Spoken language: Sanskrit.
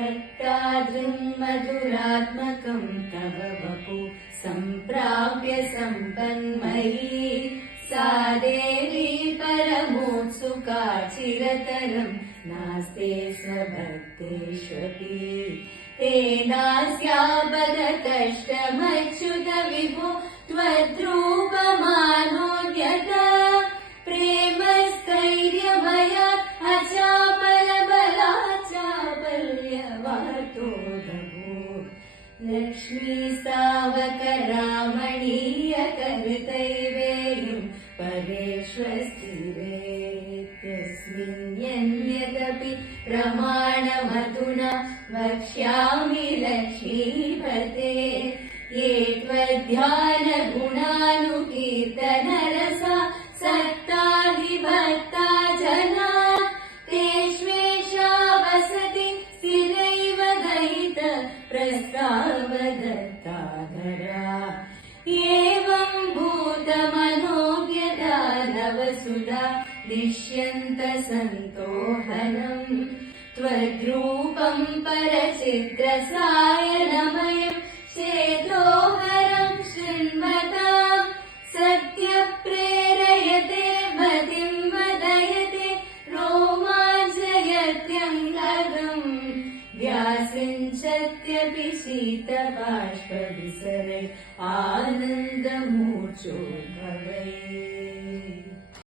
तत्तादृं मधुरात्मकं तव वपु सम्प्राप्य सम्पन्मयी सा देवी परमोत्सुका चिरतरं नास्ते स्वभक्तेष्वपि तेनास्यापगतष्टमच्युत विभो त्वद्रूपमानोद्यता प्रेमस्थैर्यमयात् अचापलबलाचापल्यवातोदभूत् लक्ष्मीस्तावकरामणीयकर्तैवेयं परेष्वस्तिरेत्यस्मिन्यन्यदपि प्रमाणमधुना वक्ष्यामि लक्ष्मीपते ये त्वद्ध्यानगुणानुकीर्तनरसा सक्ता विभक्ता जना तेष्वेषा वसति स्थिरैव दयित प्रस्तावदत्ताधरा एवं भूतमनोज्ञदानवसुधा दिश्यन्त सन्तोहनम् त्वद्रूपं परचिद्रसायनमयं चेतोहरं शृण्वताम् सत्यप्रेरयते मतिं वदयते रोमाञ्चयत्यङ्गम् व्यासृञ्चत्यपि शीतबाष्पविसरै आनन्दमूर्छोद्भवै।